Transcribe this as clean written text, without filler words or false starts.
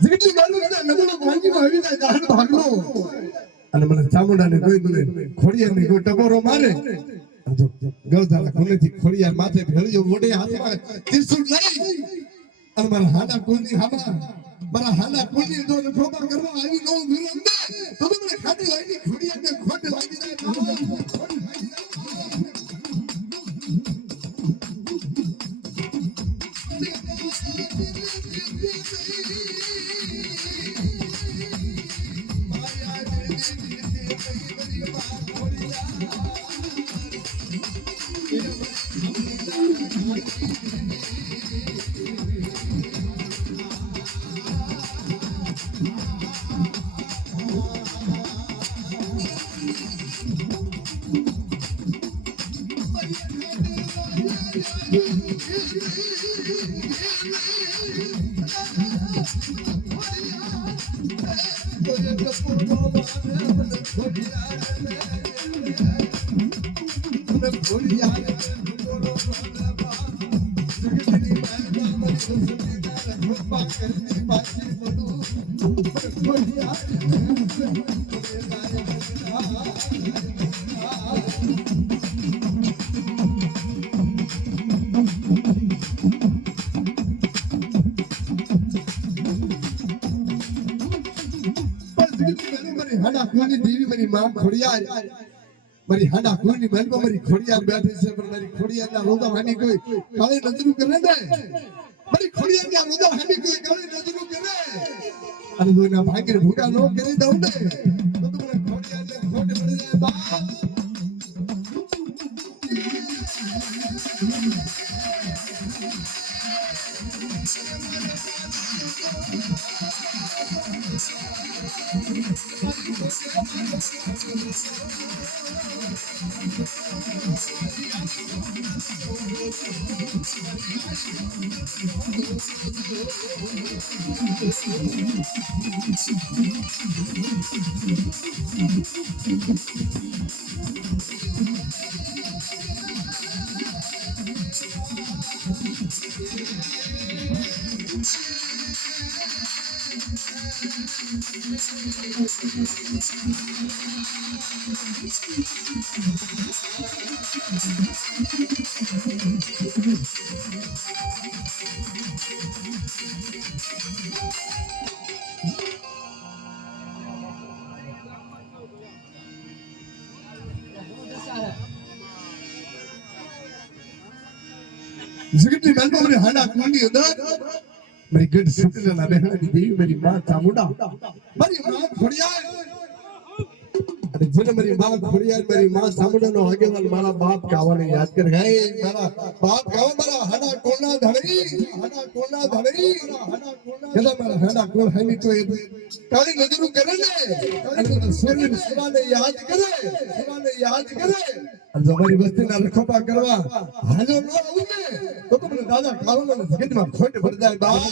જેટલી માલું છે નબળો ભાંગી આવી જાય જાન ભાગલો અને મને ચામુંડાને કોઈ મને ખોડિયાની કોઈ ટકોરો મારે જો ગૌધારા કોનેથી ખોડિયાર માથે ભેળ્યો મોઢે હાથમાં ત્રિશુળ લઈ અને મારા હાડા કોની હાડા મારા હાડા કોની જો ખોબા કરવા આવી નો વિરંદ તો મને ખાટી લાગી ખોડિયાને ખોટ લાગી જાય દેવી મારી માં ખોડિયાર મારી હાડા કોઈની મહેલમાં મારી ખોડિયાર બેઠી છે પણ મારી ખોડિયારના રોદા હાની કોઈ કાળે નજરું કરે ને મારી ખોડિયારના રોદા હાની કોઈ કાળે નજરું કરે અને જોઈના ભાગીને ભૂકા નો કરી દઉં ને તો મને ખોડિયારને ખોટ મળી જાય બા જગતની મહેલમાં મને હાડા કુંડી અંદર મારી ગઢ સુકના બહેરાની દેવી મારી માં ચામુંડા મારી માં ખોડિયાર અને જેને મારી માં ખોડિયાર મારી માં ચામુંડાનો આગેવાન મારા બાપ કાવાને યાદ કરે હે મારા બાપ કાવા મારા હાડા કોના ધડી કેલા મારા હાડા કોણ હાની તો એ કાળી નજરું કરે ને અને સૂર્ય સુવાને યાદ કરે અને તમારી વસ્તીના રખોપા કરવા હાલો ન આવું ને તો મને દાદા કાવાનો જગતમાં ખોટ ભરી જાય બાપ